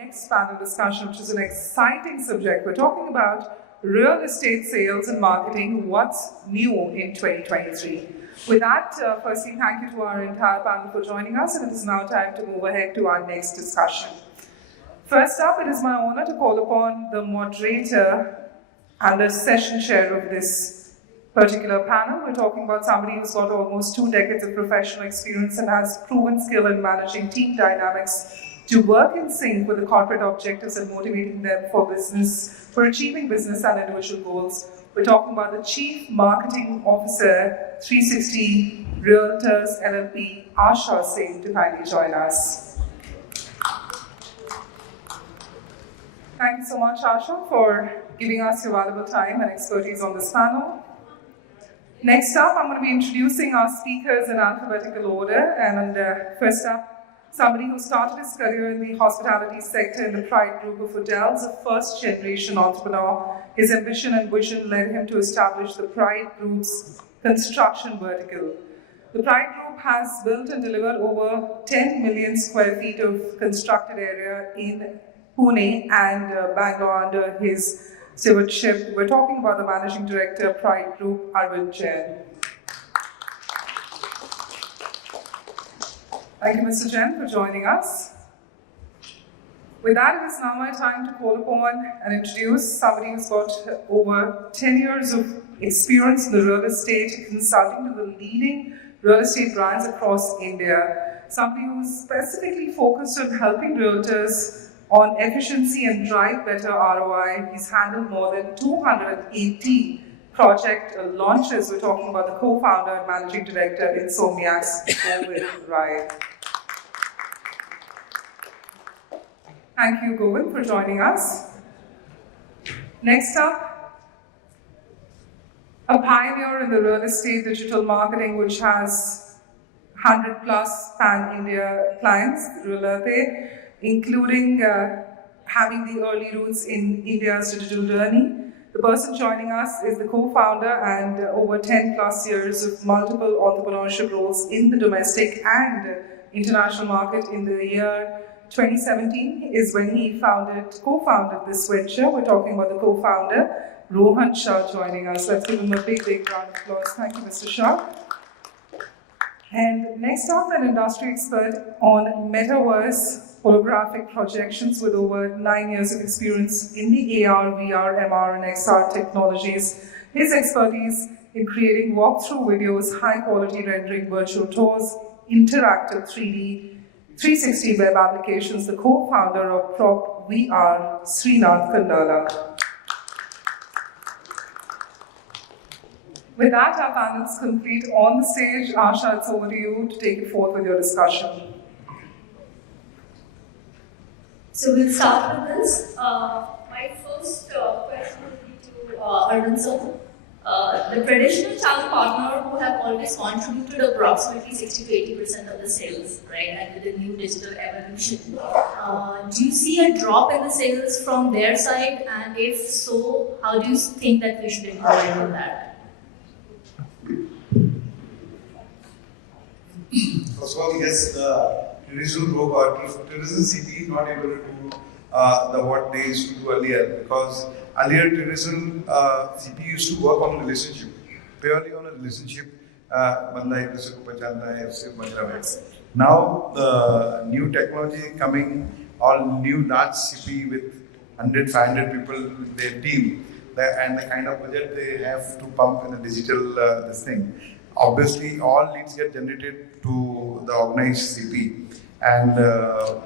next panel discussion, which is an exciting subject. We're talking about real estate sales and marketing, what's new in 2023. With that, firstly, thank you to our entire panel for joining us, and it is now time to move ahead to our next discussion. First up, it is my honor to call upon the moderator and the session chair of this particular panel. We're talking about somebody who's got almost 2 decades of professional experience and has proven skill in managing team dynamics to work in sync with the corporate objectives and motivating them for achieving business and individual goals. We're talking about the Chief Marketing Officer, 360 Realtors LLP, Asha Singh, to kindly join us. Thank you so much, Asha, for giving us your valuable time and expertise on this panel. Next up, I'm going to be introducing our speakers in alphabetical order. And first up, somebody who started his career in the hospitality sector in the Pride Group of Hotels, a first-generation entrepreneur. His ambition and vision led him to establish the Pride Group's construction vertical. The Pride Group has built and delivered over 10 million square feet of constructed area in Pune and Bangalore under his stewardship. We're talking about the Managing Director, Pride Group, Arvind Jain. Thank you, Mr. Jain, for joining us. With that, it is now my time to call upon and introduce somebody who's got over 10 years of experience in the real estate, consulting to the leading real estate brands across India. Somebody who's specifically focused on helping realtors on efficiency and drive better ROI. He's handled more than 280 project launches. We're talking about the co-founder and managing director of Insomniacs, Govind. Thank you, Govind, for joining us. Next up, a pioneer in the real estate digital marketing, which has 100 plus pan-India clients, Realatte, including having the early roots in India's digital journey. The person joining us is the co-founder and over 10 plus years of multiple entrepreneurship roles in the domestic and international market. In the year 2017 is when he co-founded this venture. We're talking about the co-founder, Rohan Shah, joining us. Let's give him a big round of applause. Thank you, Mr. Shah. And next up, an industry expert on metaverse holographic projections with over 9 years of experience in the AR, VR, MR, and XR technologies. His expertise in creating walkthrough videos, high-quality rendering, virtual tours, interactive 3D, 360 web applications, the co-founder of PropVR, Srinath, Kandala. With that, our panel is complete. On the stage, Asha, it's over to you to take it forth with your discussion. So we'll start with this. My first question would be to Arvind sir. The traditional channel partner who have always contributed approximately 60 to 80% of the sales, right? And with the new digital evolution, do you see a drop in the sales from their side? And if so, how do you think that we should improve on that? First of all, yes, the traditional tourism city is not able to do what they used to do earlier, because earlier traditional CP used to work on a relationship, purely on a relationship. Now the new technology coming, all new large CP with 100, 500 people with their team, and the kind of budget they have to pump in a digital this thing. Obviously, all leads get generated to the organized CP, and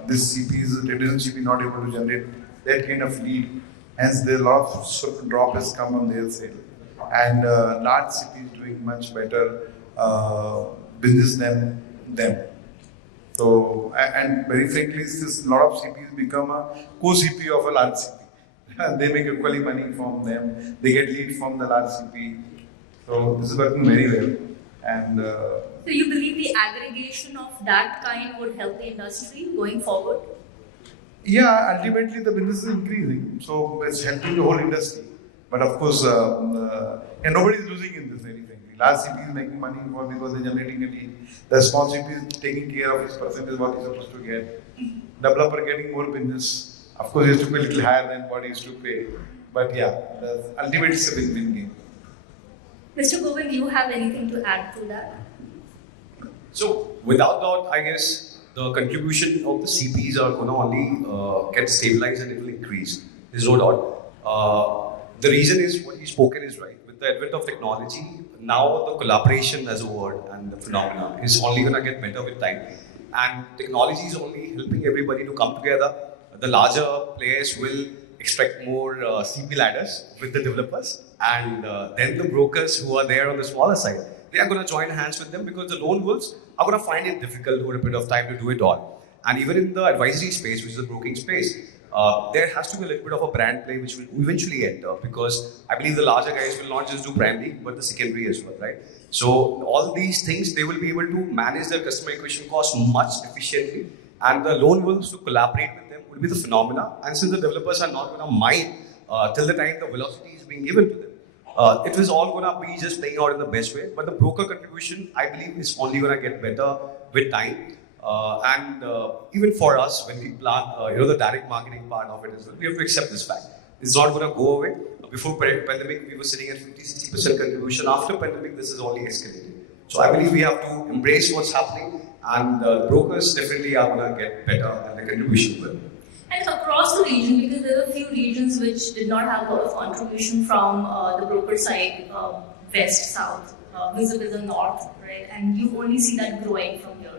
this CP is the traditional CP not able to generate that kind of lead. Hence, there a lot of drop has come on their side, and large CP is doing much better business than them. So, and very frankly, a lot of CPs become a co-CP of a large CP. They make equally money from them. They get lead from the large CP. So this is working very well. And so you believe the aggregation of that kind would help the industry going forward? Yeah, ultimately the business is increasing, so it's helping the whole industry. But of course, and nobody is losing in this, very frankly. Large CP is making money because they're generating a lead. The small CP is taking care of his percentage what he's supposed to get. Developer getting more business. Of course, it used to be a little higher than what he used to pay. But yeah, ultimately it's a win-win game. Mr. Govind, do you have anything to add to that? So, without doubt, I guess the contribution of the CPs are going to only get stabilized and it will increase. There's no doubt. The reason is what he's spoken is right. With the advent of technology, now the collaboration as a word and the phenomena is only going to get better with time. And technology is only helping everybody to come together. The larger players will extract more CP ladders with the developers, and then the brokers who are there on the smaller side, they are going to join hands with them because the lone wolves are going to find it difficult over a period of time to do it all. And even in the advisory space, which is the broking space, there has to be a little bit of a brand play which will eventually enter, because I believe the larger guys will not just do primary but the secondary as well, right? So all these things, they will be able to manage their customer acquisition costs much efficiently, and the lone wolves to collaborate with them will be the phenomena. And since the developers are not going to mind till the time the velocity is being given to them, it is all going to be just playing out in the best way. But the broker contribution, I believe, is only going to get better with time. And even for us, when we plan, the direct marketing part of it as well, we have to accept this fact. It's not going to go away. Before pandemic, we were sitting at 50-60% contribution. After pandemic, this is only escalated. So I believe we have to embrace what's happening, and brokers definitely are going to get better, and the contribution will. And across the region, because there were a few regions which did not have a lot of contribution from the broker side, west, south, vis-a-vis the north, right? And you only see that growing from here.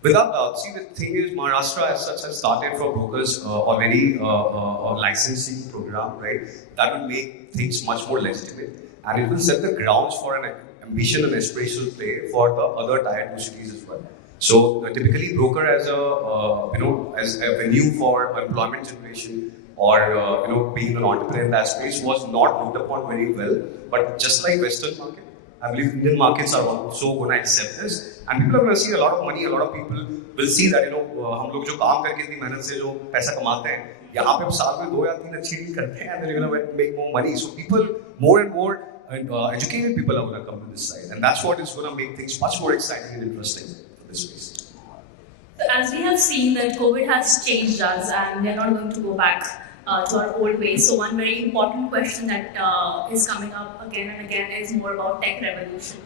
Without doubt, see, the thing is, Maharashtra as such has started for brokers already a licensing program, right? That will make things much more legitimate, and it will set the grounds for an ambition and aspirational play for the other tier 2 cities as well. So typically, broker as a venue for employment generation or being an entrepreneur in that space was not looked upon very well. But just like Western market, I believe Indian markets are also going to accept this, and people are going to see a lot of money. A lot of people will see that हम लोग जो काम करके इतनी मेहनत से जो पैसा कमाते हैं, यहाँ पे साल में 2 या 3 अच्छी डील करते हैं, and they're going to make more money. So people, more and more educated people are going to come to this side, and that's what is going to make things much more exciting and interesting for this space. As we have seen that COVID has changed us, and we are not going to go back to our old ways. So one very important question that is coming up again and again is more about tech revolution.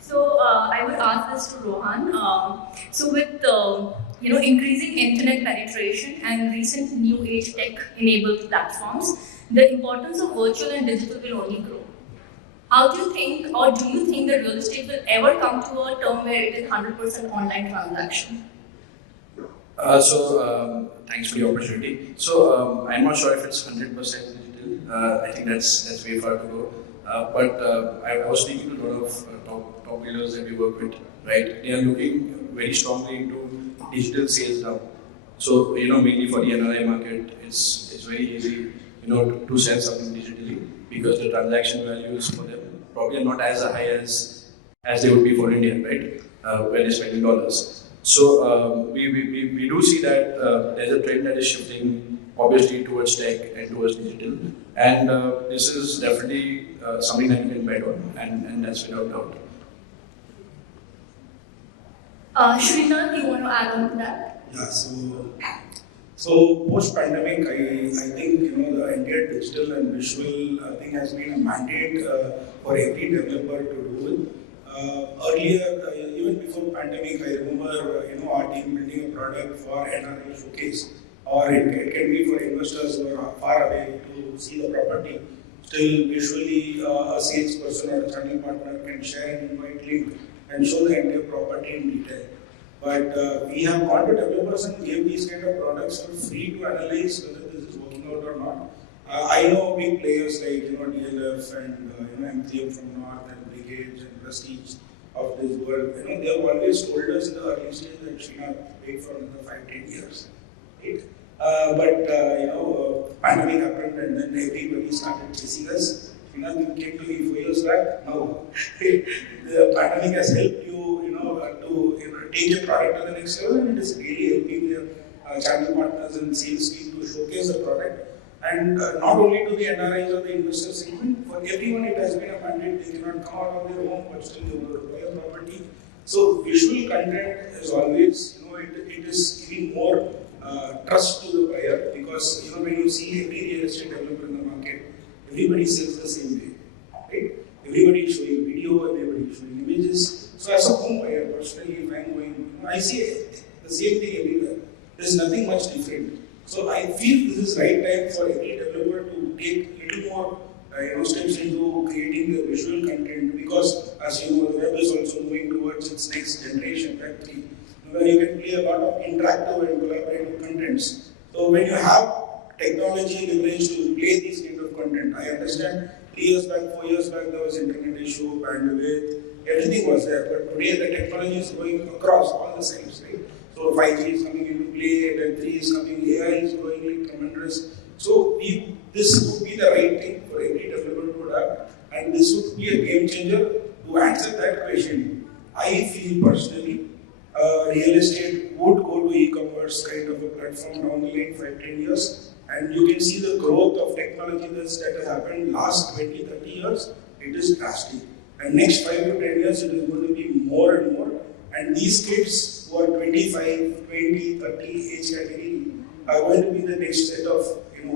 So I would ask this to Rohan. So with increasing internet penetration and recent new age tech-enabled platforms, the importance of virtual and digital will only grow. How do you think, or do you think that real estate will ever come to a term where it is 100% online transaction? Thanks for the opportunity. So I'm not sure if it's 100% digital. I think that's way far to go. But I was speaking to a lot of top dealers that we work with. Right, they are looking very strongly into digital sales now. So mainly for the NRI market, it's very easy to sell something digitally because the transaction values for them probably are not as high as they would be for India, right? Where they're spending dollars. So we do see that there's a trend that is shifting obviously towards tech and towards digital, and this is definitely something that you can bet on, and that's without doubt. Srinath, you want to add on to that? Yeah, so post-pandemic, I think the entire digital and visual thing has been a mandate for every developer to do. Earlier, even before pandemic, I remember our team building a product for NRI showcase, or it can be for investors who are far away to see the property. Still, visually, a salesperson or a channel partner can share an invite link and show the entire property in detail. But we have gone to developers and gave these kind of products for free to analyze whether this is working out or not. I know big players like DLF and M3M from North and Brigade and Prestige of this world. They have always told us in the early stage that Srinath wait for another 5-10 years, right? But pandemic happened and then everybody started chasing us. Srinath, you came to me 4 years back. No, the pandemic has helped you, to take your product to the next level, and it is really helping your channel partners and sales team to showcase the product. And not only to the NRIs or the investor segment, for everyone it has been a mandate. They cannot come out on their own, but still they want to buy a property. So visual content is always, it is giving more trust to the buyer, because when you see every real estate developer in the market, everybody sells the same way, right? Everybody is showing video, everybody is showing images. So as a home buyer, personally, if I'm going, I see the same thing everywhere. There's nothing much different. So I feel this is right time for every developer to take little more steps into creating the visual content, because as you know, the web is also moving towards its next generation, Web 3, where you can play a lot of interactive and collaborative contents. So when you have technology leverage to play these kind of content, I understand 3 years back, 4 years back, there was internet issue, bandwidth, everything was there. But today the technology is going across all the sides, right? So 5G is coming into play, Web 3 is coming, AI is growing like tremendous. So this would be the right thing for every developer to adapt, and this would be a game changer. To answer that question, I feel personally, real estate would go to e-commerce kind of a platform down the line 5-10 years, and you can see the growth of technology that has happened last 20-30 years. It is drastic, and next 5 to 10 years it is going to be more and more. And these kids who are 25, 20, 30 age category are going to be the next set of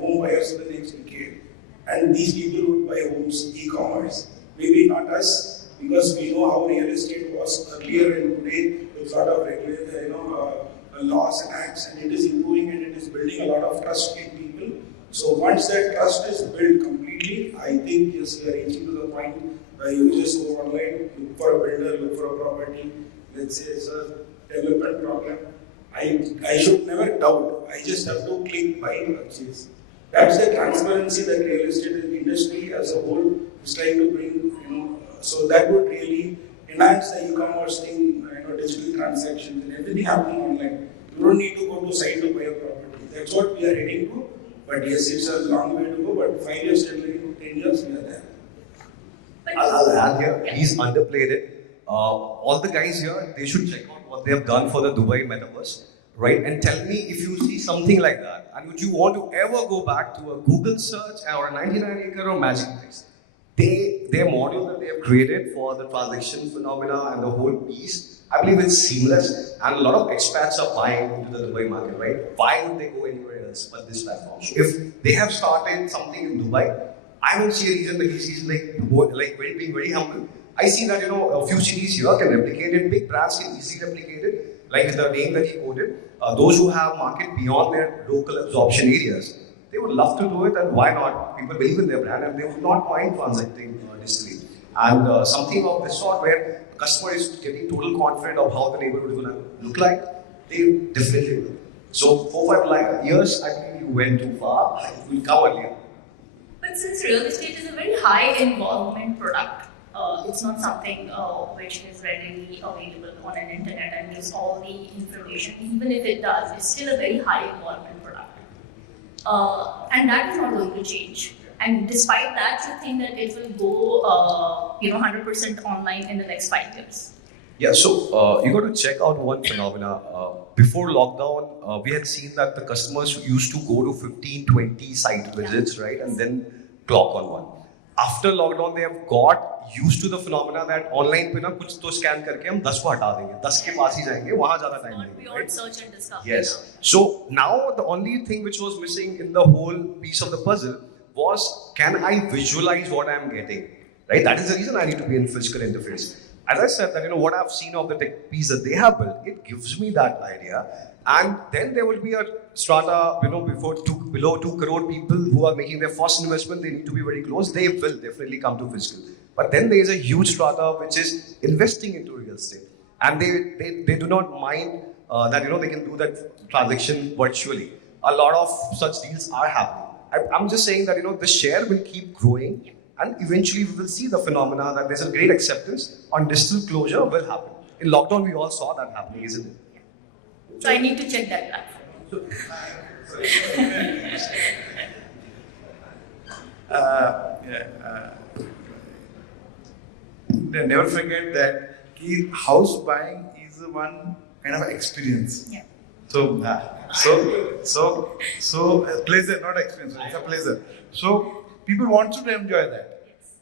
home buyers in the next decade. And these people would buy homes e-commerce. Maybe not us, because we know how real estate was earlier, and today there's a lot of laws and acts, and it is improving and it is building a lot of trust in people. So once that trust is built completely, I think yes, we are reaching to the point where you just go online, look for a builder, look for a property. Let's say it's a development problem. I should never doubt. I just have to click buy and purchase. That's the transparency that real estate industry as a whole is trying to bring. So that would really enhance the e-commerce thing, digital transactions and everything happening online. You don't need to go to site to buy a property. That's what we are heading to. But yes, it's a long way to go. But 5 years, 10 years, we are there. I'll add here. He's underplayed it. All the guys here, they should check out what they have done for the Dubai metaverse, right? And tell me if you see something like that, and would you want to ever go back to a Google search or a 99acre or Magic Place? Their model that they have created for the transaction phenomena and the whole piece, I believe it's seamless, and a lot of expats are buying into the Dubai market, right? Why would they go anywhere else but this platform? So if they have started something in Dubai, I don't see a reason that he's being very humble. I see that a few cities here can replicate it, big brands can easily replicate it, like the name that he quoted. Those who have market beyond their local absorption areas, they would love to do it, and why not? People believe in their brand and they would not mind transacting digitally. And something of this sort where the customer is getting total confident of how the neighborhood is going to look like, they definitely will. So 4-5 years, I believe you went too far. It will come earlier. But since real estate is a very high involvement product, it's not something which is readily available on an internet and gives all the information. Even if it does, it's still a very high involvement product. And that is not going to change. And despite that, you think that it will go 100% online in the next 5 years? Yeah, so you got to check out one phenomena. Before lockdown, we had seen that the customers used to go to 15, 20 site visits, right? And then clock on one. After lockdown, they have got used to the phenomena that online पे ना कुछ तो scan करके हम 10 को हटा देंगे, 10 के पास ही जाएंगे, वहाँ ज़्यादा time लगेगा. Beyond search and discovery. Yes. So now the only thing which was missing in the whole piece of the puzzle was, can I visualize what I am getting? Right. That is the reason I need to be in physical interface. As I said, that what I've seen of the tech piece that they have built, it gives me that idea. And then there will be a strata, below 2 crore people who are making their first investment. They need to be very close. They will definitely come to physical. But then there is a huge strata which is investing into real estate, and they do not mind that they can do that transaction virtually. A lot of such deals are happening. I'm just saying that the share will keep growing. And eventually we will see the phenomena that there's a great acceptance on digital closure will happen. In lockdown, we all saw that happening, isn't it? So I need to check that platform. Never forget that house buying is one kind of experience. Yeah. So pleasure, not experience. It's a pleasure. So people want you to enjoy that.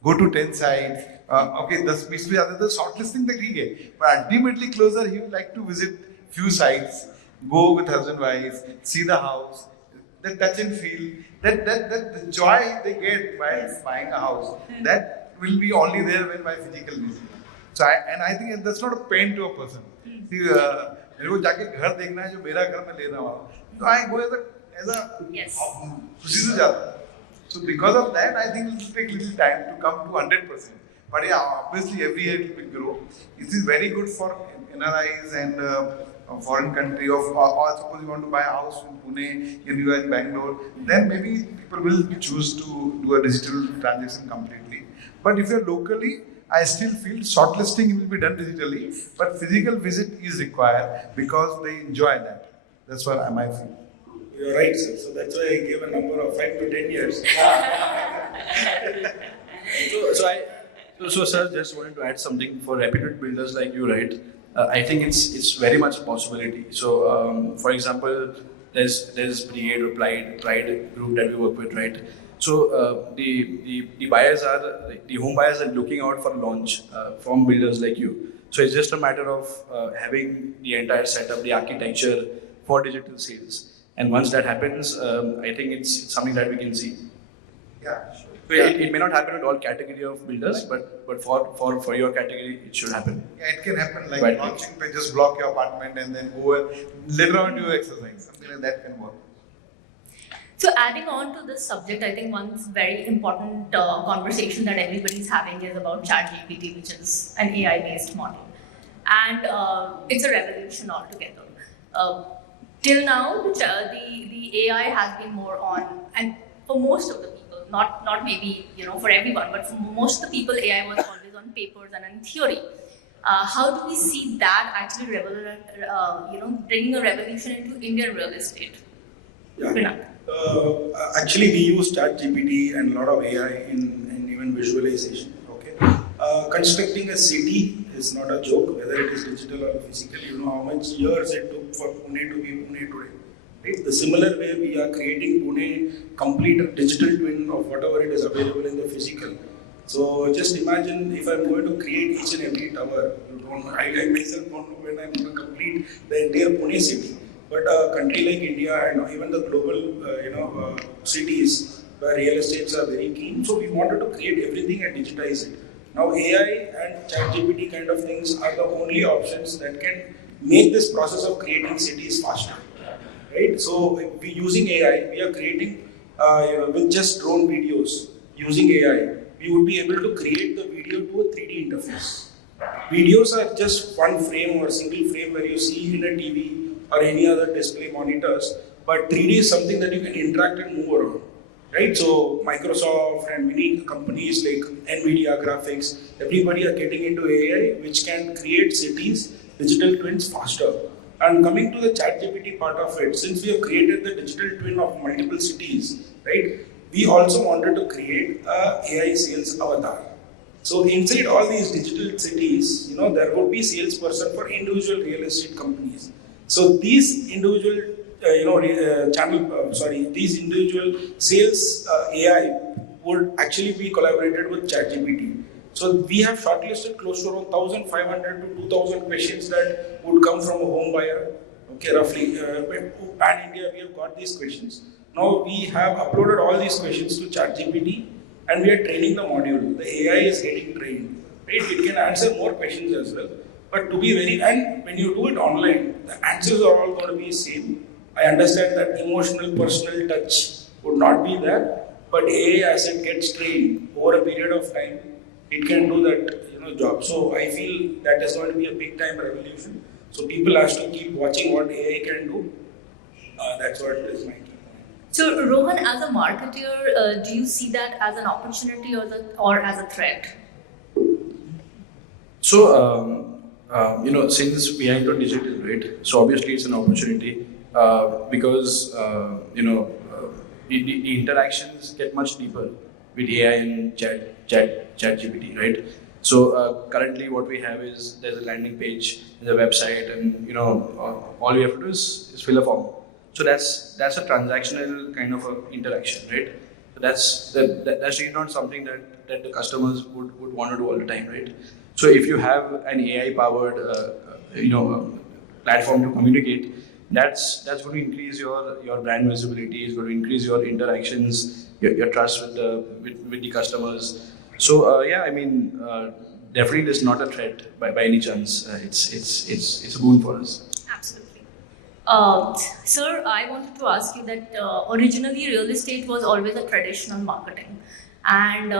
Go to 10 sites. Okay, the shortlisting the ठीक है. But ultimately closer, he would like to visit few sites go with husband wife, see the house, the touch and feel, that the joy they get while buying a house, that will be only there when by physical visit. So I think that's not a pain to a person. See, मेरे को जाके घर देखना है जो मेरा घर मैं ले रहा हूँ, तो I go as a खुशी से जाता. So because of that, I think it will take little time to come to 100%. But yeah, obviously every year it will grow. It is very good for NRIs and foreign country, or suppose you want to buy a house in Pune, you are in Bangalore, then maybe people will choose to do a digital transaction completely. But if you are locally, I still feel shortlisting will be done digitally, but physical visit is required because they enjoy that. That's what I feel. You're right, sir. So that's why I gave a number of 5 to 10 years. So, sir, just wanted to add something for reputed builders like you, right? I think it's very much a possibility. So, for example, there's Brigade or Pride group that we work with, right? So the buyers the home buyers are looking out for launch from builders like you. So it's just a matter of having the entire setup, the architecture for digital sales. And once that happens, I think it's something that we can see. Yeah, sure. So it may not happen with all category of builders, but for your category, it should happen. Yeah, it can happen like Right. launching page, just block your apartment and then go later on do exercise. Something like that can work. So adding on to this subject, I think one very important conversation that everybody's having is about ChatGPT, which is an AI-based model. And it's a revolution altogether. Till now, the AI has been more on, and for most of the people, not maybe for everyone, but for most of the people, AI was always on papers and in theory. How do we see that actually bringing a revolution into Indian real estate? Yeah. Srinath. Actually, we use ChatGPT and a lot of AI in even visualization. Okay, constructing a city is not a joke, whether it is digital or physical. You know how much years it took for Pune to be Pune today. Right? The similar way we are creating Pune, complete digital twin of whatever it is available in the physical. So just imagine if I'm going to create each and every tower. I myself don't know when I'm going to complete the entire Pune city. But a country like India and even the global, cities where real estates are very keen, so we wanted to create everything and digitize it. Now AI and ChatGPT kind of things are the only options that can make this process of creating cities faster, right? So we using AI, we are creating, with just drone videos using AI, we would be able to create the video to a 3D interface. Videos are just one frame or single frame where you see in a TV or any other display monitors, but 3D is something that you can interact and move around, right? So Microsoft and many companies like NVIDIA graphics, everybody are getting into AI, which can create cities, digital twins faster. And coming to the ChatGPT part of it, since we have created the digital twin of multiple cities, right? We also wanted to create a AI sales avatar. So inside all these digital cities, there would be salesperson for individual real estate companies. So these individual, these individual sales AI would actually be collaborated with ChatGPT. So we have shortlisted close to around 1,500 to 2,000 questions that would come from a home buyer. Okay, roughly, pan India, we have got these questions. Now we have uploaded all these questions to ChatGPT, and we are training the module. The AI is getting trained. Right? It can answer more questions as well. But to be and when you do it online, the answers are all going to be same. I understand that emotional, personal touch would not be there, but AI, as it gets trained over a period of time, it can do that job. So I feel that is going to be a big time revolution. So people have to keep watching what AI can do. That's what is my key. So Rohan, as a marketer, do you see that as an opportunity or as a threat? So. Since we are into digital, right? So obviously it's an opportunity because the interactions get much deeper with AI and ChatGPT, right? So currently what we have is there's a landing page, there's a website, and all we have to do is fill a form. So that's a transactional kind of a interaction, right? So that's really not something that the customers would want to do all the time, right? So if you have an AI-powered, platform to communicate, that's going to increase your brand visibility. It's going to increase your interactions, your trust with the customers. So yeah, I mean, definitely it is not a threat by any chance. It's a boon for us. Absolutely. Sir, I wanted to ask you that originally real estate was always a traditional marketing, and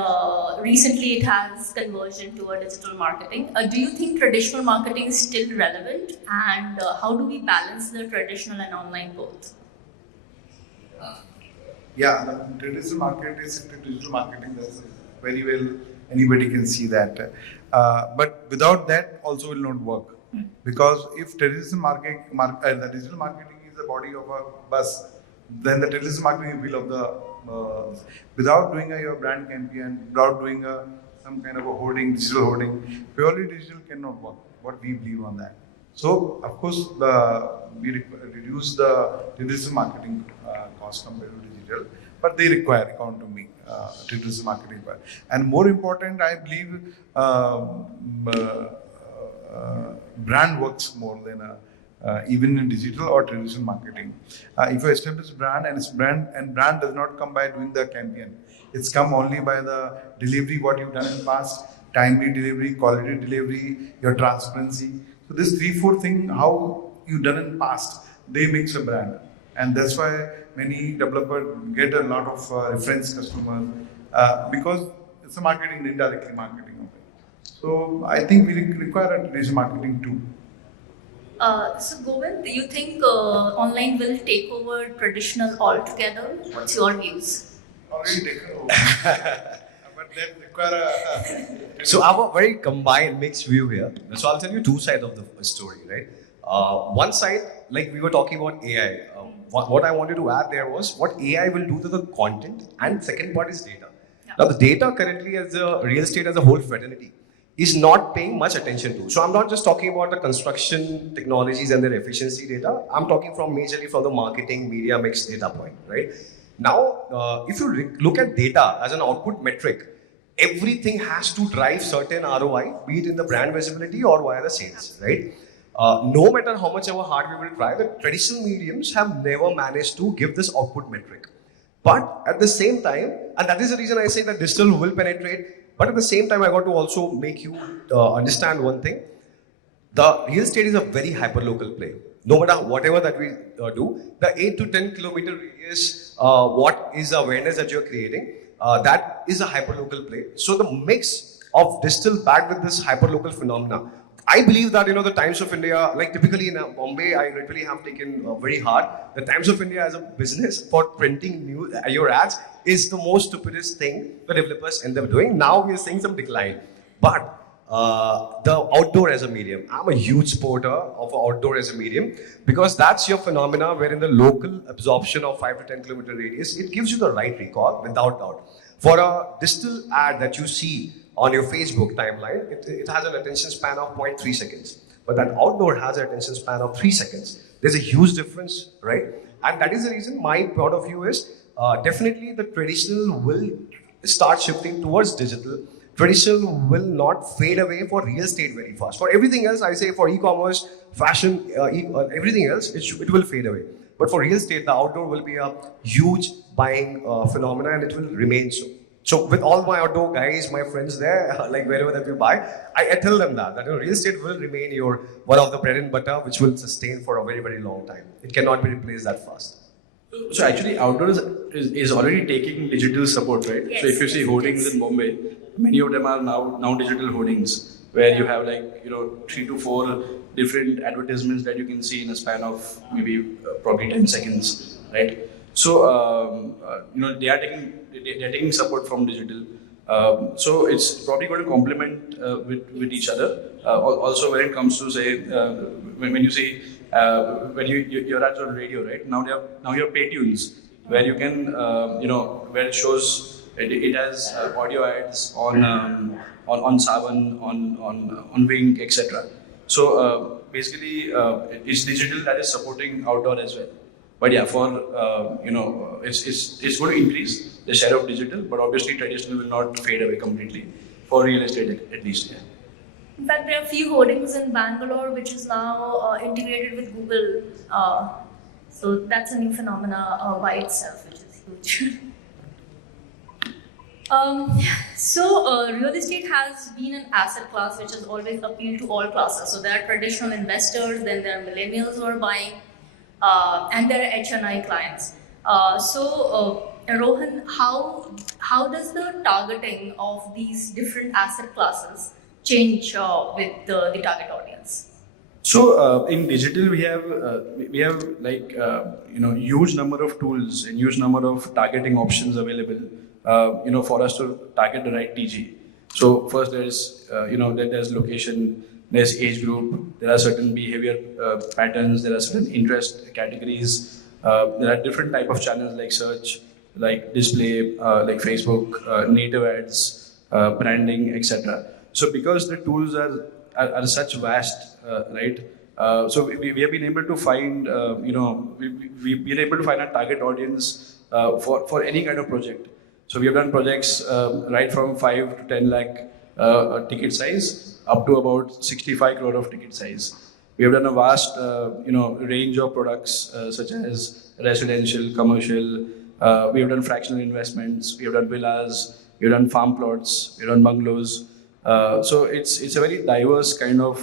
recently it has converged into a digital marketing. Do you think traditional marketing is still relevant, and how do we balance the traditional and online both? Yeah, the traditional market is digital marketing. That's very well, anybody can see that. But without that, also will not work. Because if traditional the digital marketing is the body of a bus, then the traditional marketing is wheel of the. Without doing your brand campaign, without doing some kind of a hoarding, digital hoarding, purely digital cannot work. What we believe on that. So of course, we reduce the traditional marketing cost compared to digital, but they require, according to me, traditional marketing. And more important, I believe. Brand works more than even in digital or traditional marketing. If you establish brand and brand does not come by doing the campaign, it's come only by the delivery what you've done in past, timely delivery, quality delivery, your transparency. So this 3-4 thing how you done in past, they makes a brand, and that's why many developers get a lot of reference customers because it's a marketing, indirectly marketing. So I think we require a digital marketing too. So Govind, do you think online will take over traditional altogether? What's your views? Already taken over. But that require So I have a very combined mixed view here. So I'll tell you two sides of the story, right? One side, like we were talking about AI. What I wanted to add there was what AI will do to the content, and second part is data. Yeah. Now the data currently as the real estate as a whole fraternity is not paying much attention to. So I'm not just talking about the construction technologies and their efficiency data. I'm talking majorly from the marketing media mix data point, right? Now, if you look at data as an output metric, everything has to drive certain ROI, be it in the brand visibility or via the sales, right? No matter how much ever hard we will try, the traditional mediums have never managed to give this output metric. But at the same time, and that is the reason I say that digital will penetrate. But at the same time, I got to also make you understand one thing. The real estate is a very hyper-local play. No matter whatever that we do, the 8 to 10 kilometer radius, what is the awareness that you're creating, that is a hyper-local play. So the mix of digital backed with this hyper-local phenomena, I believe that, the Times of India, like typically in Bombay, I literally have taken very hard. The Times of India as a business for printing your ads is the most stupidest thing the developers end up doing. Now we are seeing some decline. But the outdoor as a medium, I'm a huge supporter of outdoor as a medium because that's your phenomena where in the local absorption of 5 to 10 kilometer radius, it gives you the right recall without doubt. For a digital ad that you see on your Facebook timeline, it has an attention span of 0.3 seconds. But that outdoor has an attention span of 3 seconds. There's a huge difference, right? And that is the reason my point of view is definitely the traditional will start shifting towards digital. Traditional will not fade away for real estate very fast. For everything else, I say for e-commerce, fashion, everything else, it will fade away. But for real estate, the outdoor will be a huge buying phenomena and it will remain so. So with all my outdoor guys, my friends there, like wherever that we buy, I tell them that real estate will remain your one of the bread and butter, which will sustain for a very, very long time. It cannot be replaced that fast. So actually, outdoors is already taking digital support, right? Yes, so if you see hoardings in Bombay, many of them are now digital hoardings, where you have 3 to 4 different advertisements that you can see in a span of maybe probably 10 seconds, right? So they are taking support from digital. So it's probably going to complement with each other. Also, when it comes to say when you say when you're at your radio, right? Now you have pay tunes where you can where it shows it has audio ads on Savan, on Wing, etc. So basically, it's digital that is supporting outdoor as well. But yeah, for it's going to increase the share of digital, but obviously traditional will not fade away completely for real estate at least. Yeah. In fact, there are a few holdings in Bangalore which is now integrated with Google. So that's a new phenomena by itself, which is huge. Real estate has been an asset class which has always appealed to all classes. So there are traditional investors, then there are millennials who are buying, and there are HNI clients. Rohan, how does the targeting of these different asset classes change with the target audience? So in digital, we have like huge number of tools and huge number of targeting options available. For us to target the right TG. So first there's there's location, there's age group, there are certain behavior patterns, there are certain interest categories. There are different type of channels like search, like display, like Facebook, native ads, branding, etc. So because the tools are such vast, right? So we have been able to find, we've been able to find a target audience for any kind of project. So we have done projects right from 5 to 10 lakh ticket size up to about 65 crore of ticket size. We have done a vast, range of products such as residential, commercial. We have done fractional investments. We have done villas. We have done farm plots. We have done bungalows. So it's a very diverse kind of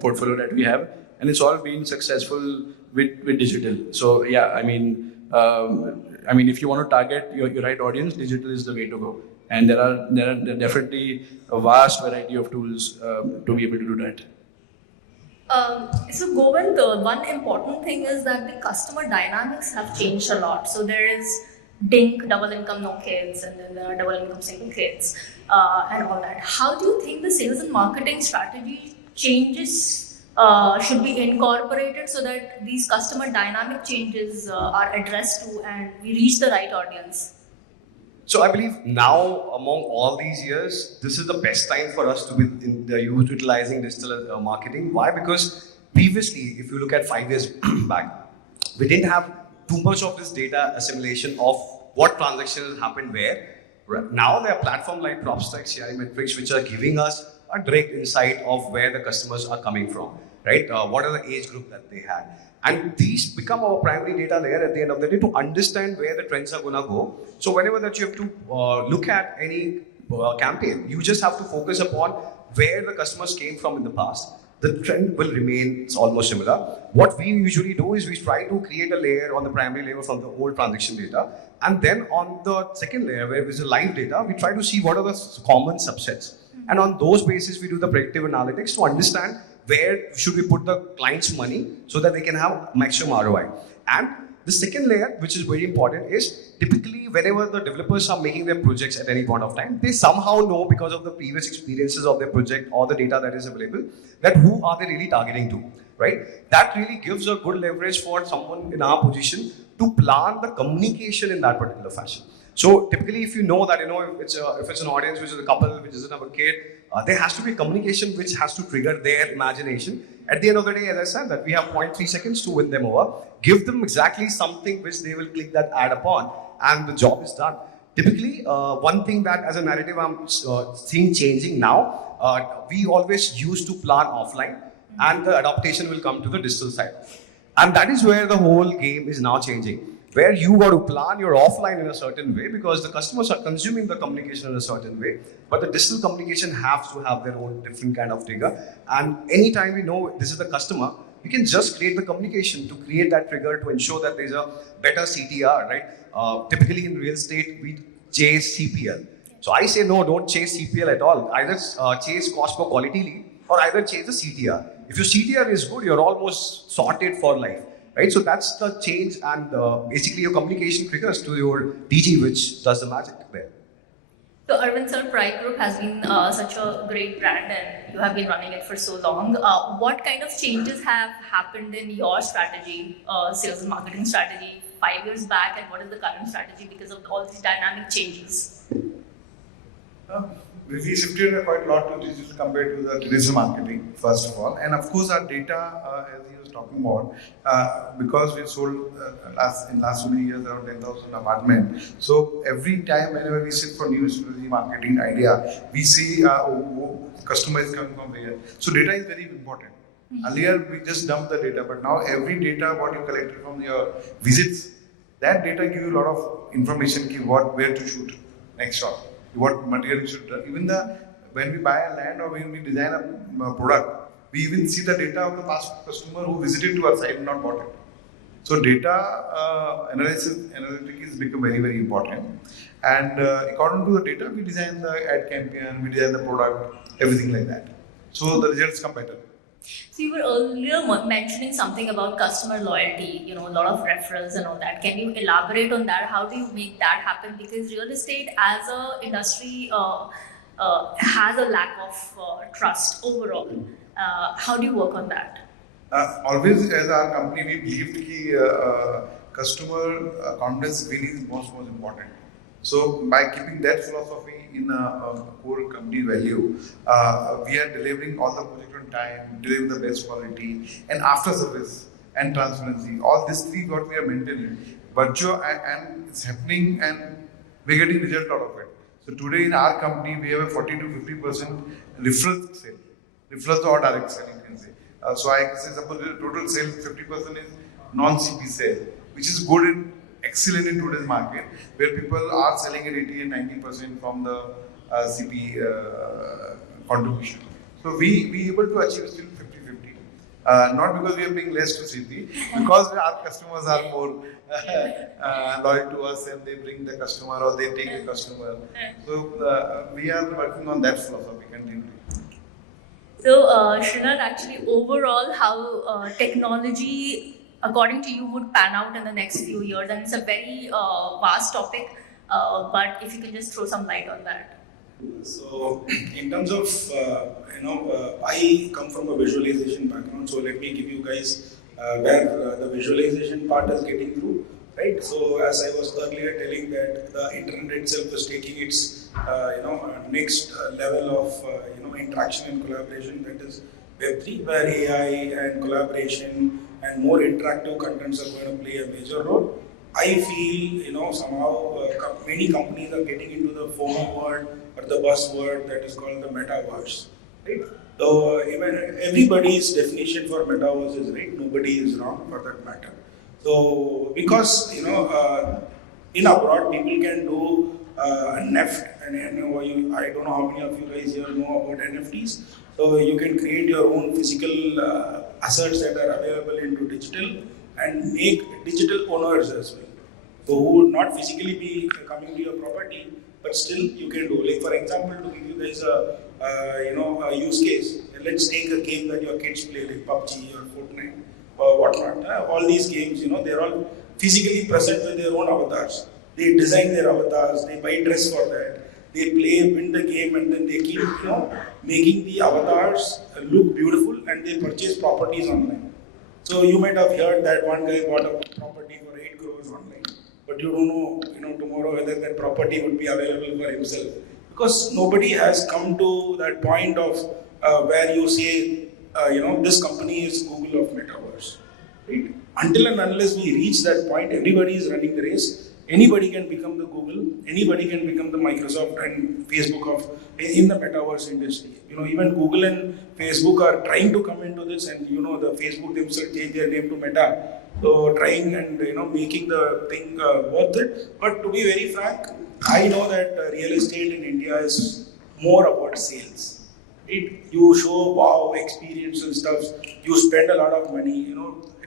portfolio that we have, and it's all been successful with digital. So yeah, I mean, if you want to target your right audience, digital is the way to go. And there are definitely a vast variety of tools to be able to do that. So Govind, one important thing is that the customer dynamics have changed a lot. So there is DINK, double income, no kids, and then there are double income, single kids, and all that. How do you think the sales and marketing strategy changes should be incorporated so that these customer dynamic changes are addressed to and we reach the right audience? So I believe now, among all these years, this is the best time for us to be utilizing digital marketing. Why? Because previously, if you look at 5 years back, we didn't have too much of this data assimilation of what transactions happened where. Now there are platforms like PropStack, CRM metrics, which are giving us a direct insight of where the customers are coming from, right? What are the age group that they had? And these become our primary data layer at the end of the day to understand where the trends are gonna go. So whenever that you have to look at any campaign, you just have to focus upon where the customers came from in the past. The trend will remain almost similar. What we usually do is we try to create a layer on the primary layer from the old transaction data. And then on the second layer, where is the live data, we try to see what are the common subsets. And on those basis, we do the predictive analytics to understand where should we put the client's money so that they can have maximum ROI. And the second layer, which is very important, is typically whenever the developers are making their projects at any point of time, they somehow know because of the previous experiences of their project or the data that is available, that who are they really targeting to, right? That really gives a good leverage for someone in our position to plan the communication in that particular fashion. So typically, if you know that, if it's an audience which is a couple, which doesn't have a kid, there has to be communication which has to trigger their imagination. At the end of the day, as I said, that we have 0.3 seconds to win them over. Give them exactly something which they will click that ad upon, and the job is done. Typically, one thing that as a narrative I'm seeing changing now, we always used to plan offline, and the adaptation will come to the digital side. And that is where the whole game is now changing. Where you got to plan your offline in a certain way because the customers are consuming the communication in a certain way, but the digital communication has to have their own different kind of trigger. And anytime we know this is the customer, we can just create the communication to create that trigger to ensure that there's a better CTR, right? Typically in real estate, we chase CPL. So I say, no, don't chase CPL at all. Either chase cost per quality lead or either chase the CTR. If your CTR is good, you're almost sorted for life. Right, so that's the change, and basically your communication triggers to your DG, which does the magic there. So Arvind sir, Pride Group has been such a great brand, and you have been running it for so long. What kind of changes have happened in your strategy, sales and marketing strategy, 5 years back, and what is the current strategy because of all these dynamic changes? we shifted quite a lot to digital compared to the traditional marketing, first of all. And of course, our data, as he was talking about, because we sold in last so many years around 10,000 apartments. So every time whenever we sit for new strategy marketing idea, we see customer is coming from where. So data is very important. Earlier we just dumped the data, but now every data what you collected from your visits, that data give you a lot of information, where to shoot next shot, what material you should do. Even when we buy a land or when we design a product, we even see the data of the past customer who visited to our site and not bought it. So data analytics is become very, very important. And according to the data, we design the ad campaign, we design the product, everything like that. So the results come better. So you were earlier mentioning something about customer loyalty, a lot of referrals and all that. Can you elaborate on that? How do you make that happen? Because real estate as an industry has a lack of trust overall. How do you work on that? Always as our company, we believed that customer confidence really is most important. So by keeping that philosophy in a core company value, we are delivering all the project on time, delivering the best quality, and after service and transparency. All these three what we are maintaining. Virtue and it's happening, and we're getting result out of it. So today in our company, we have a 40 to 50% referral sale. Referrals or direct sale, you can say. So I can say suppose the total sale 50% is non-CP sale, which is good and excellent in today's market, where people are selling at 80 and 90% from the CP contribution. So we able to achieve still 50-50. Not because we are paying less to CP, because our customers are more loyal to us and they bring the customer or they take the customer. So we are working on that philosophy continually. So Srinath, actually overall how technology according to you would pan out in the next few years, and it's a very vast topic, but if you can just throw some light on that. So in terms of, I come from a visualization background, so let me give you guys where the visualization part is getting through, right? So as I was earlier telling that the internet itself is taking its, next level of, interaction and collaboration, that is Web3, where AI and collaboration and more interactive contents are going to play a major role. I feel, somehow many companies are getting into the FOMO word or the buzzword that is called the metaverse, right? So even everybody's definition for metaverse is right, nobody is wrong for that matter. So because, in abroad people can do NFT, and I don't know how many of you guys here know about NFTs. So you can create your own physical assets that are available into digital and make digital owners as well. So who would not physically be coming to your property, but still you can do. Like for example, to give you guys a use case, let's take a game that your kids play like PUBG or Fortnite or whatnot. All these games, they're all physically present with their own avatars. They design their avatars, they buy dress for that. They play, win the game, and then they keep, making the avatars look beautiful, and they purchase properties online. So you might have heard that one guy bought a property for 8 crores online, but you don't know, tomorrow whether that property would be available for himself, because nobody has come to that point of where you say, this company is Google of metaverse. Right? Until and unless we reach that point, everybody is running the race. Anybody can become the Google, anybody can become the Microsoft and Facebook in the metaverse industry. Even Google and Facebook are trying to come into this, and the Facebook themselves change their name to Meta. So trying and making the thing worth it. But to be very frank, I know that real estate in India is more about sales. You show wow experience and stuff. You spend a lot of money.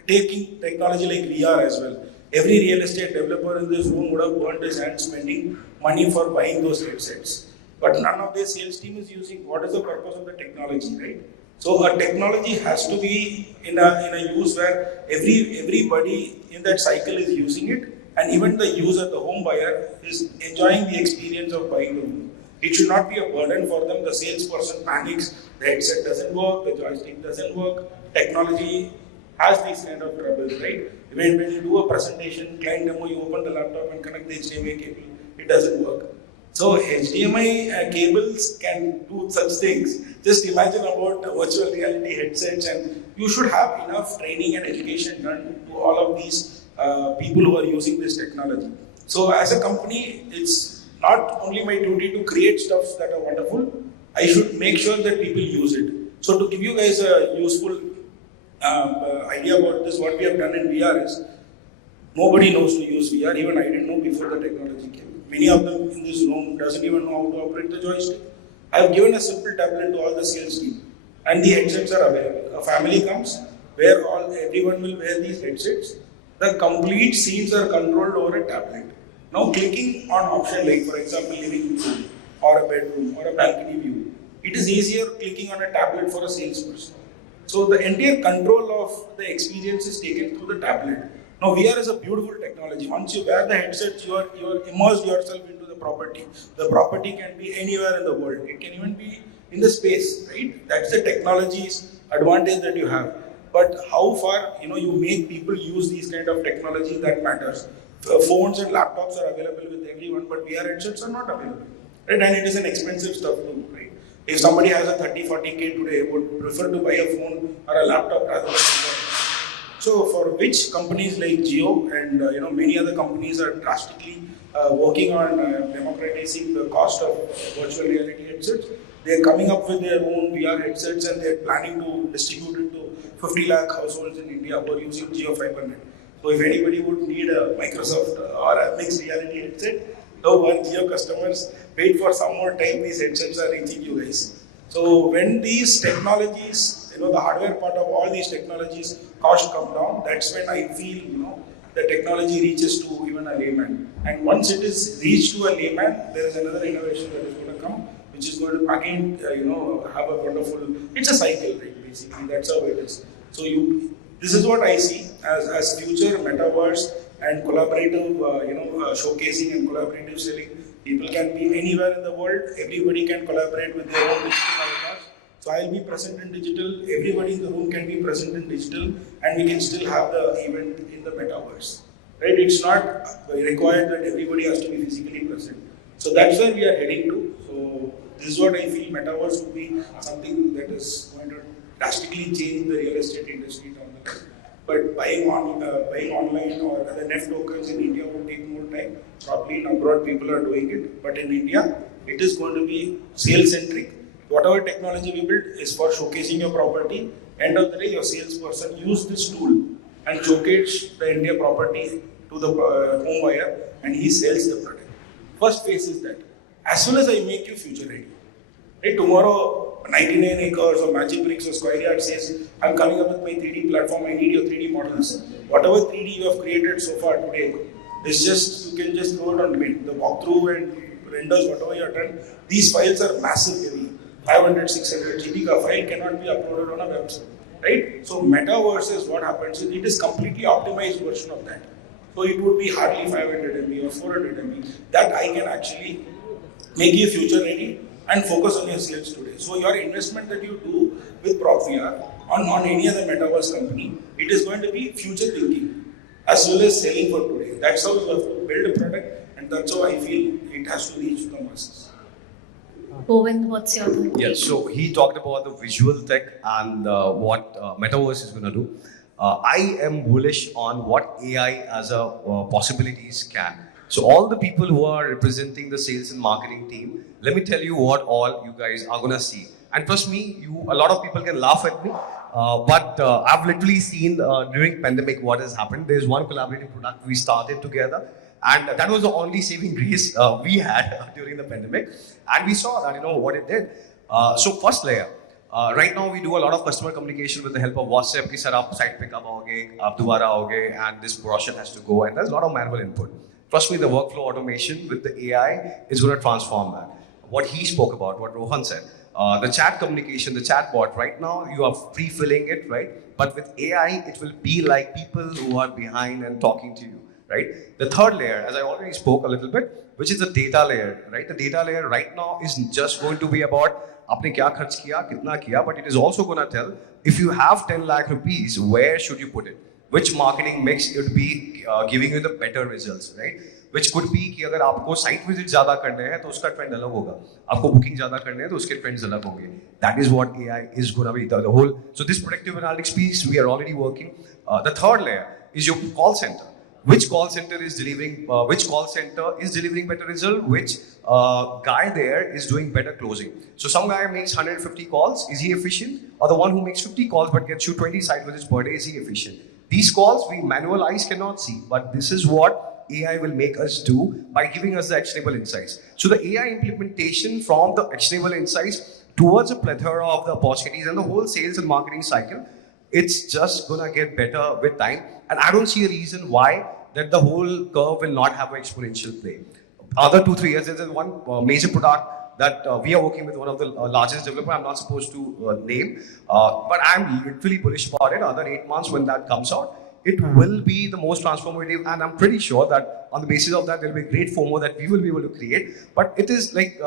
Taking technology like VR as well. Every real estate developer in this room would have burned his hand spending money for buying those headsets. But none of their sales team is using. What is the purpose of the technology, right? So a technology has to be in a use where everybody in that cycle is using it, and even the user, the home buyer, is enjoying the experience of buying the home. It should not be a burden for them. The salesperson panics, the headset doesn't work, the joystick doesn't work. Technology has these kind of troubles, right? When you do a presentation, client demo, you open the laptop and connect the HDMI cable, it doesn't work. So HDMI cables can do such things. Just imagine about virtual reality headsets, and you should have enough training and education done to all of these people who are using this technology. So as a company, it's not only my duty to create stuff that are wonderful, I should make sure that people use it. So to give you guys a useful idea about this, what we have done in VR is, nobody knows to use VR, even I didn't know before the technology came. Many of them in this room doesn't even know how to operate the joystick. I have given a simple tablet to all the sales team, and the headsets are available. A family comes where everyone will wear these headsets. The complete scenes are controlled over a tablet. Now clicking on option like, for example, living room or a bedroom or a balcony view, it is easier clicking on a tablet for a salesperson. So the entire control of the experience is taken through the tablet. Now VR is a beautiful technology. Once you wear the headsets, you are immersed yourself into the property. The property can be anywhere in the world. It can even be in the space, right? That's the technology's advantage that you have. But how far you make people use these kind of technology, that matters. Phones and laptops are available with everyone, but VR headsets are not available, right? And it is an expensive stuff too, right? If somebody has a 30-40K today, would prefer to buy a phone or a laptop rather than a. So for which companies like Jio and many other companies are drastically working on democratizing the cost of virtual reality headsets. They are coming up with their own VR headsets, and they are planning to distribute it to 50 lakh households in India who are using Jio FiberNet. So if anybody would need a Microsoft or a mixed reality headset, don't worry, Jio customers, wait for some more time, these headsets are reaching you guys. So when these technologies, the hardware part of all these technologies, cost come down, that's when I feel, the technology reaches to even a layman. And once it is reached to a layman, there is another innovation that is going to come, which is going to again, have a wonderful, it's a cycle, right, basically, that's how it is. So this is what I see as future metaverse and collaborative, showcasing and collaborative selling. People can be anywhere in the world, everybody can collaborate with their own digital avatars. So I'll be present in digital, everybody in the room can be present in digital, and we can still have the event in the metaverse. Right? It's not required that everybody has to be physically present. So that's where we are heading to. So this is what I feel metaverse would be something that is going to drastically change the real estate industry down the line. But buying online or the NEF tokens in India will take more time. Probably in abroad people are doing it, but in India it is going to be sales centric. Whatever technology we build is for showcasing your property. End of the day, your salesperson use this tool and showcase the India property to the home buyer, and he sells the product. First phase is that. As soon as I make you future ready, right? Tomorrow, 99 acres or Magic Bricks or Square Yard says, I'm coming up with my 3D platform, I need your 3D models. Whatever 3D you have created so far today, it's just, you can just throw it on mint. The walkthrough and renders, whatever you have done, these files are massive heavy. 500, 600 GB ka file cannot be uploaded on a website, right? So metaverse is what happens. It is completely optimized version of that. So it would be hardly 500 MB or 400 MB. That I can actually make you future ready and focus on your sales today. So your investment that you do with PropVR on any other metaverse company, it is going to be future thinking as well as selling for today. That's how you have to build a product, and that's how I feel it has to reach the masses. Govind, what's your thought? Yes, so he talked about the visual tech and what Metaverse is going to do. I am bullish on what AI as a possibilities can. So all the people who are representing the sales and marketing team, let me tell you what all you guys are going to see. And trust me, a lot of people can laugh at me, but I've literally seen during pandemic what has happened. There's one collaborative product we started together. And that was the only saving grace we had during the pandemic. And we saw that, what it did. So first layer, right now we do a lot of customer communication with the help of WhatsApp. Ki sir, aap site pe kab आओगे, aap dobara आओगे, and this brochure has to go. And there's a lot of manual input. Trust me, the workflow automation with the AI is going to transform that. What he spoke about, what Rohan said, the chat communication, the chat bot, right now you are pre-filling it, right? But with AI, it will be like people who are behind and talking to you. Right? The third layer, as I already spoke a little bit, which is the data layer, right? The data layer right now is just going to be about आपने क्या खर्च किया, कितना किया, but it is also going to tell if you have 10 lakh rupees, where should you put it? Which marketing mix it would be giving you the better results, right? which could be कि अगर आपको site visits ज़्यादा करने हैं तो उसका trend अलग होगा, आपको booking ज़्यादा करने हैं तो उसके trends अलग होंगे. That is what AI is going to be the whole. So this predictive analytics piece we are already working. The third layer is your call center. Which call center is delivering? Which call center is delivering better result? Which guy there is doing better closing? So some guy makes 150 calls. Is he efficient? Or the one who makes 50 calls but gets you 20 site visits per day, is he efficient? These calls we manual eyes cannot see, but this is what AI will make us do by giving us the actionable insights. So the AI implementation from the actionable insights towards a plethora of the opportunities and the whole sales and marketing cycle, it's just gonna get better with time. And I don't see a reason why that the whole curve will not have an exponential play. Other 2-3 years, there's one major product that we are working with one of the largest developer. I'm not supposed to name, but I'm literally bullish about it. Another 8 months when that comes out, it will be the most transformative, and I'm pretty sure that on the basis of that, there will be a great FOMO that we will be able to create. But it is like,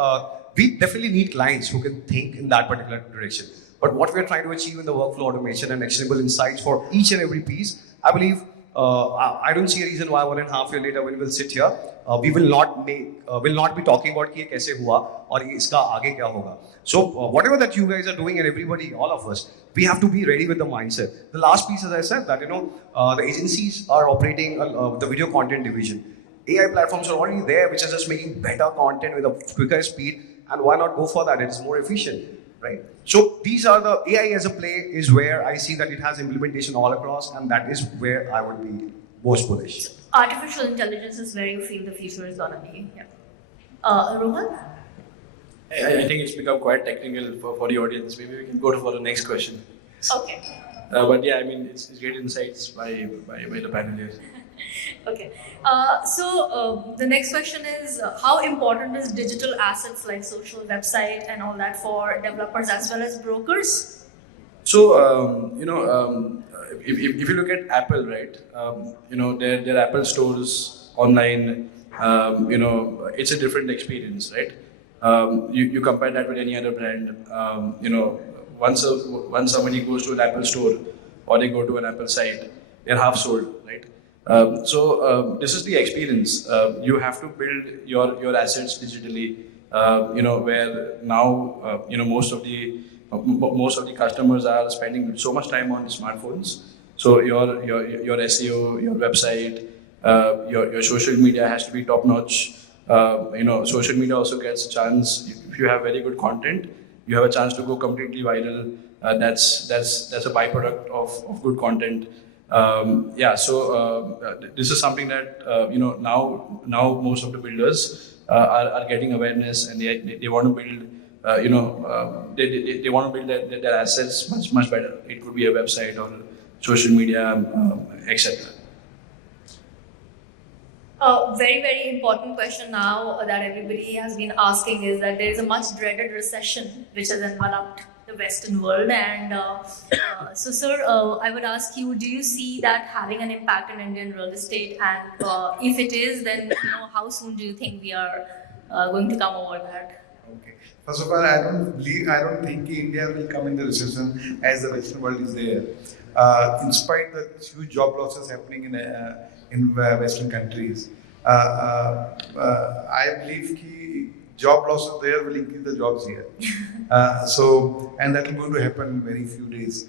we definitely need clients who can think in that particular direction. But what we're trying to achieve in the workflow automation and actionable insights for each and every piece, I believe, I don't see a reason why 1.5 years later when we'll sit here, we will not be talking about कि ये कैसे हुआ और इसका आगे क्या होगा. So whatever that you guys are doing and everybody, all of us, we have to be ready with the mindset. The last piece, as I said, that the agencies are operating the video content division. AI platforms are already there, which are just making better content with a quicker speed, and why not go for that? It's more efficient, right? So these are the AI as a play is where I see that it has implementation all across, and that is where I would be most bullish. Artificial intelligence is where you feel the future is gonna be. Yeah. Rohan? I think it's become quite technical for the audience. Maybe we can go for the next question. Okay. But yeah, I mean, it's great insights by the panelists. Okay. So the next question is, how important is digital assets like social website and all that for developers as well as brokers? So, if you look at Apple, right, their Apple stores online, it's a different experience, right? You compare that with any other brand, once somebody goes to an Apple store or they go to an Apple site, they're half sold, right? So this is the experience. You have to build your assets digitally, where now, most of the customers are spending so much time on the smartphones. So your SEO, your website, your social media has to be top notch. Social media also gets a chance. If you have very good content, you have a chance to go completely viral. That's a byproduct of good content. So this is something that now most of the builders are getting awareness, and they want to build. They want to build their assets much better. It could be a website or social media, etc. Very, very important question now that everybody has been asking is that there is a much dreaded recession which has enveloped the Western world, and so sir, I would ask you, do you see that having an impact in Indian real estate, and if it is, then how soon do you think we are going to come over that? Okay. First of all, I don't think India will come in the recession as the Western world is there. In spite of the huge job losses happening in Western countries, I believe that job losses there will increase the jobs here. And that is going to happen in very few days,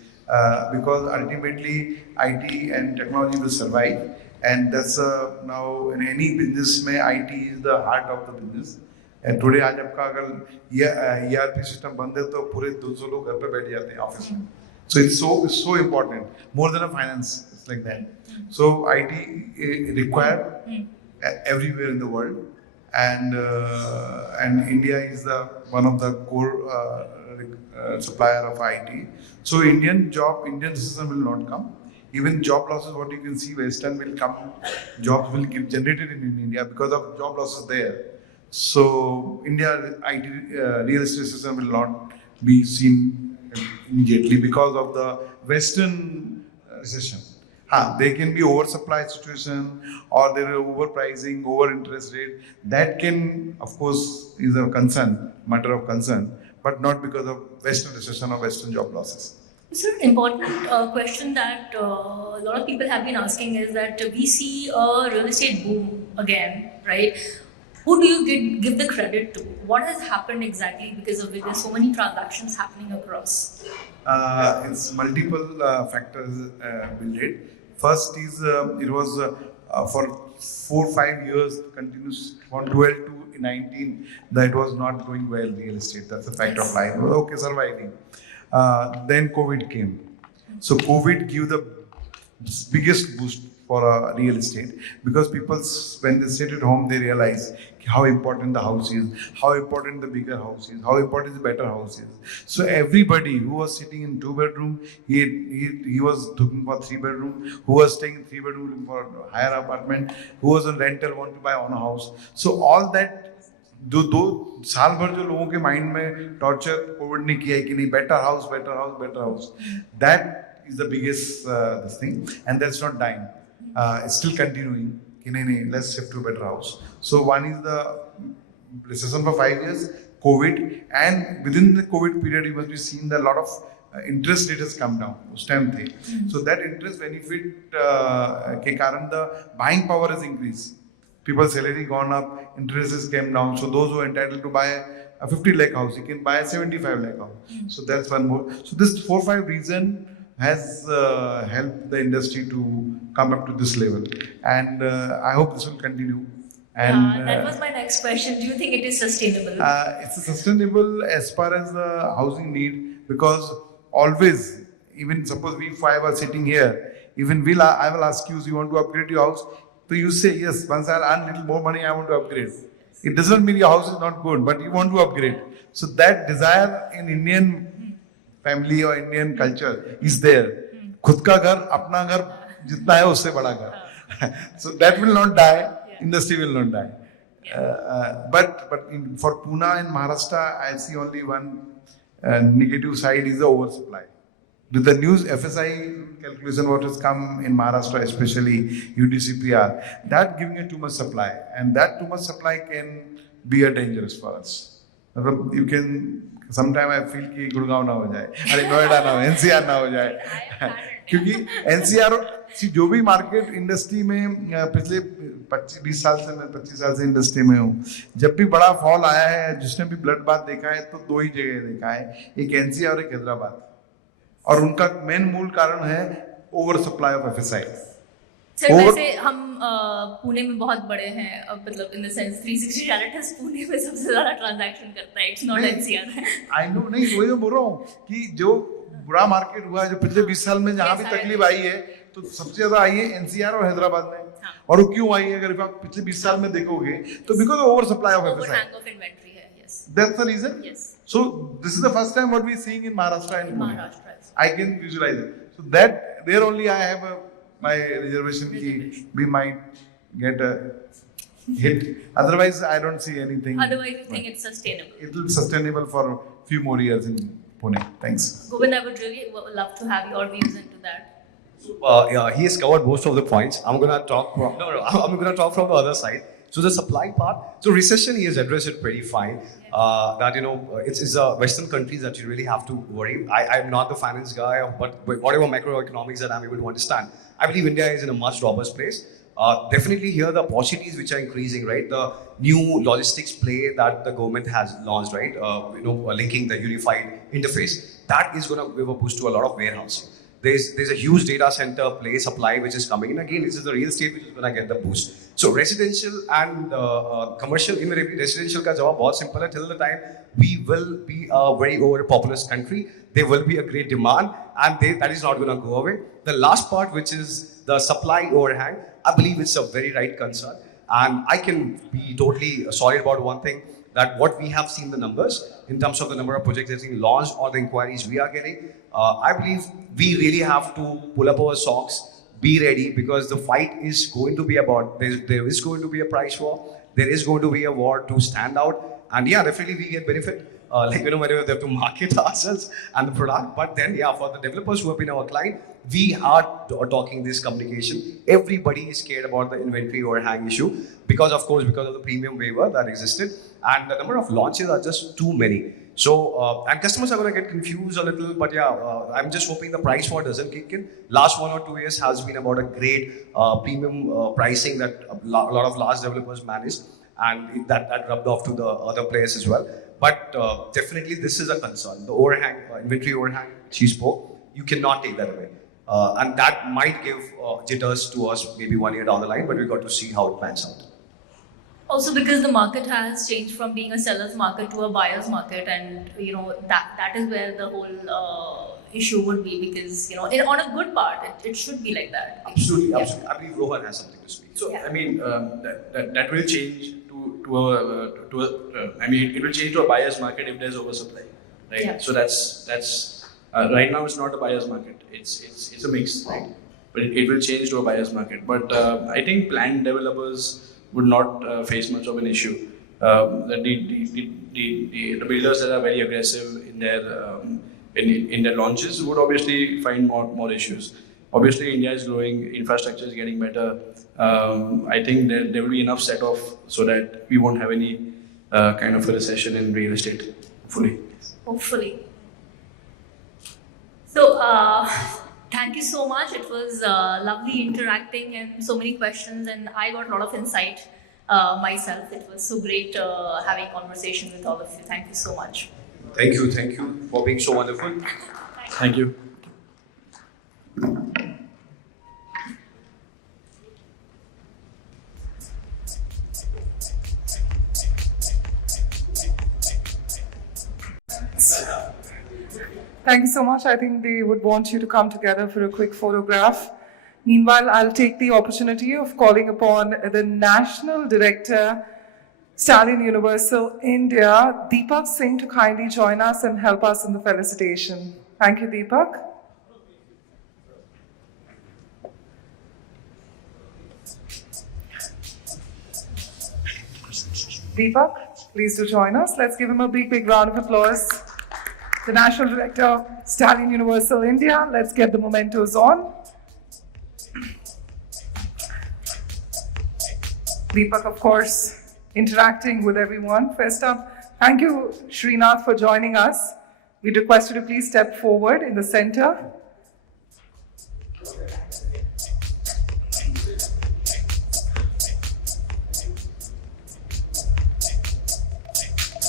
because ultimately IT and technology will survive, and that's now in any business, IT is the heart of the business. And today, आज आपका अगर ERP system बंद है तो पूरे 200 लोग घर पे बैठ जाते हैं ऑफिस में. So it's so important, more than a finance. It's like that. So IT required everywhere in the world, and India is one of the core supplier of IT. So Indian recession will not come. Even job losses, what you can see, Western will come. Jobs will get generated in India because of job losses there. So India IT real estate system will not be seen immediately because of the Western recession. There can be oversupply situation, or there are overpricing, over interest rate. That can, of course, is a matter of concern, but not because of Western recession or Western job losses. It's an important question that a lot of people have been asking is that we see a real estate boom again, right? Who do you give the credit to? What has happened exactly because of it? There's so many transactions happening across. It's multiple factors will it. First is it was for 4-5 years continuous from 12 to 19 that it was not going well real estate. That's a fact of life. It was okay surviving. Then COVID came. So COVID gave the biggest boost for real estate because people, when they sit at home, they realize how important the house is, how important the bigger house is, how important the better house is. So everybody who was sitting in 2-bedroom, he was looking for 3-bedroom, who was staying in 3-bedroom looking for a higher apartment, who was on rental want to buy on a house. So all that दो साल भर जो लोगों के mind में torture Covid ने किया है कि नहीं better house that is the biggest this thing and that's not dying it's still continuing कि नहीं let's shift to better house so one is the recession for 5 years Covid and with in the Covid period you must be seen the lot of interest rate has come down उस time थे so that interest benefit के कारण the buying power has increase people's salary gone up, interests came down. So those who are entitled to buy a 50 lakh house, he can buy a 75 lakh house. So that's one more. So this 4-5 reason has helped the industry to come up to this level. And I hope this will continue. And that was my next question. Do you think it is sustainable? It's sustainable as far as the housing need because always, even suppose we 5 are sitting here, even I will ask you, you want to upgrade your house? So you say, yes, once I earn little more money, I want to upgrade. It doesn't mean your house is not good, but you want to upgrade. So that desire in Indian family or Indian culture is there. खुद का घर, अपना घर जितना है उससे बड़ा घर. So that will not die. Industry will not die. But for Pune and Maharashtra, I see only one negative side is the oversupply. With the new FSI calculation, what has come in Maharashtra, especially UDCPR, that giving it too much supply, and that too much supply can be a dangerous for us. You can sometime I feel कि गुड़गांव ना हो जाए, अरे नोएडा ना हो, NCR ना हो जाए, क्योंकि NCR जो भी मार्केट इंडस्ट्री में पिछले 25 साल से मैं 25 साल से इंडस्ट्री में हूँ, जब भी बड़ा फॉल आया है, जिसने भी ब्लड बाथ देखा है तो 2 ही जगह देखा है, एक NCR और एक हैदराबाद. और उनका मेन मूल कारण है over supply of FSI. Sir वैसे हम पुणे में बहुत बड़े हैं, मतलब in the sense 360 realtors Pune में सबसे ज्यादा ट्रांजैक्शन करता है, it's not NCR. I know, नहीं वही मैं बोल रहा हूँ कि जो बुरा मार्केट हुआ है जो पिछले 20 साल में जहाँ भी तकलीफ आई है तो सबसे ज्यादा आई है एनसीआर और हैदराबाद में. और वो क्यों आई है अगर आप पिछले 20 साल में देखोगे तो because over supply of FSI. That's the reason. Yes. So this is the first time what we are seeing in Maharashtra and Pune. I can visualize it. So that there only I have my reservation ki we might get a hit. Otherwise, I don't see anything. Otherwise, you think it's sustainable? It will be sustainable for a few more years in Pune. Thanks. Govind, I would really love to have your views into that. Yeah, he has covered most of the points. I'm gonna talk from I'm gonna talk from the other side. So the supply part, so recession he has addressed it pretty fine. That it's the Western countries that you really have to worry. I'm not the finance guy, but whatever macroeconomics that I'm able to understand, I believe India is in a much robust place. Definitely here the opportunities which are increasing, right? The new logistics play that the government has launched, right? Linking the unified interface, that is going to give a boost to a lot of warehousing. There's a huge data center play supply which is coming in. Again, this is the real estate which is going to get the boost. So residential and commercial, invariably residential का जवाब बहुत simple है. Till the time we will be a very overpopulous country, there will be a great demand, and that is not going to go away. The last part, which is the supply overhang, I believe it's a very right concern, and I can be totally solid about one thing. That what we have seen the numbers in terms of the number of projects that are being launched or the inquiries we are getting, I believe we really have to pull up our socks, be ready, because the fight is going to be about, there is going to be a price war, there is going to be a war to stand out, and yeah, definitely we get benefit. Whenever they have to market ourselves and the product, but then for the developers who have been our client, we are talking this communication. Everybody is scared about the inventory overhang issue because of the premium waiver that existed, and the number of launches are just too many. So, and customers are going to get confused a little, but yeah, I'm just hoping the price war doesn't kick in. Last 1 or 2 years has been about a great premium pricing that a lot of large developers managed, and that rubbed off to the other players as well. But definitely this is a concern. The overhang, inventory overhang, she spoke, you cannot take that away. And that might give jitters to us maybe 1 year down the line, but we've got to see how it pans out. Also because the market has changed from being a seller's market to a buyer's market, and that is where the whole issue would be, because on a good part it should be like that. Absolutely, absolutely. I believe Rohan has something to speak. So Yeah. I mean that will change it will change to a buyer's market if there's oversupply, right? Yeah. So that's right now it's not a buyer's market. It's a mix, right? But it will change to a buyer's market. But I think planned developers would not face much of an issue. The builders that are very aggressive in their launches would obviously find more issues. Obviously, India is growing, infrastructure is getting better. I think there will be enough set off so that we won't have any kind of a recession in real estate, Hopefully. So, thank you so much. It was lovely interacting and so many questions, and I got a lot of insight myself. It was so great having conversation with all of you. Thank you so much. Thank you for being so wonderful. Thank you. Thank you so much. I think they would want you to come together for a quick photograph. Meanwhile, I'll take the opportunity of calling upon the National Director, Stallion Universal India, Deepak Singh, to kindly join us and help us in the felicitation. Thank you, Deepak. Deepak, please do join us. Let's give him a big round of applause. The National Director, Stallion Universal India. Let's get the mementos on. Deepak, of course, interacting with everyone. First up, thank you, Srinath, for joining us. We'd request you to please step forward in the center.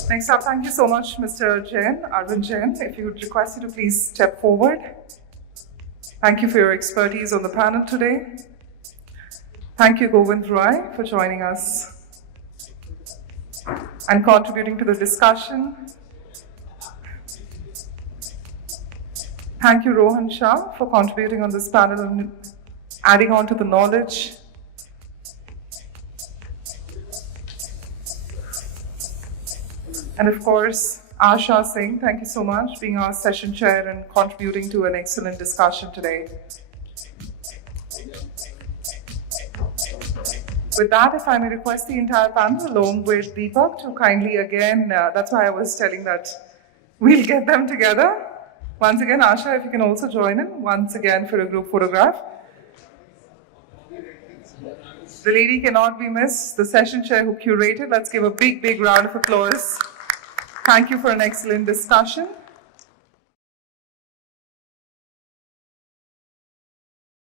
Next up, thank you so much, Mr. Jain, Arvind Jain. If you would request you to please step forward. Thank you for your expertise on the panel today. Thank you, Govind for joining us and contributing to the discussion. Thank you, Rohan Shah, for contributing on this panel and adding on to the knowledge. And of course, Asha Singh, thank you so much, being our session chair and contributing to an excellent discussion today. With that, if I may request the entire panel, along with Deepak, to kindly again, that's why I was telling that we'll get them together. Once again, Asha, if you can also join in, once again for a group photograph. The lady cannot be missed, the session chair who curated. Let's give a big round of applause. Thank you for an excellent discussion.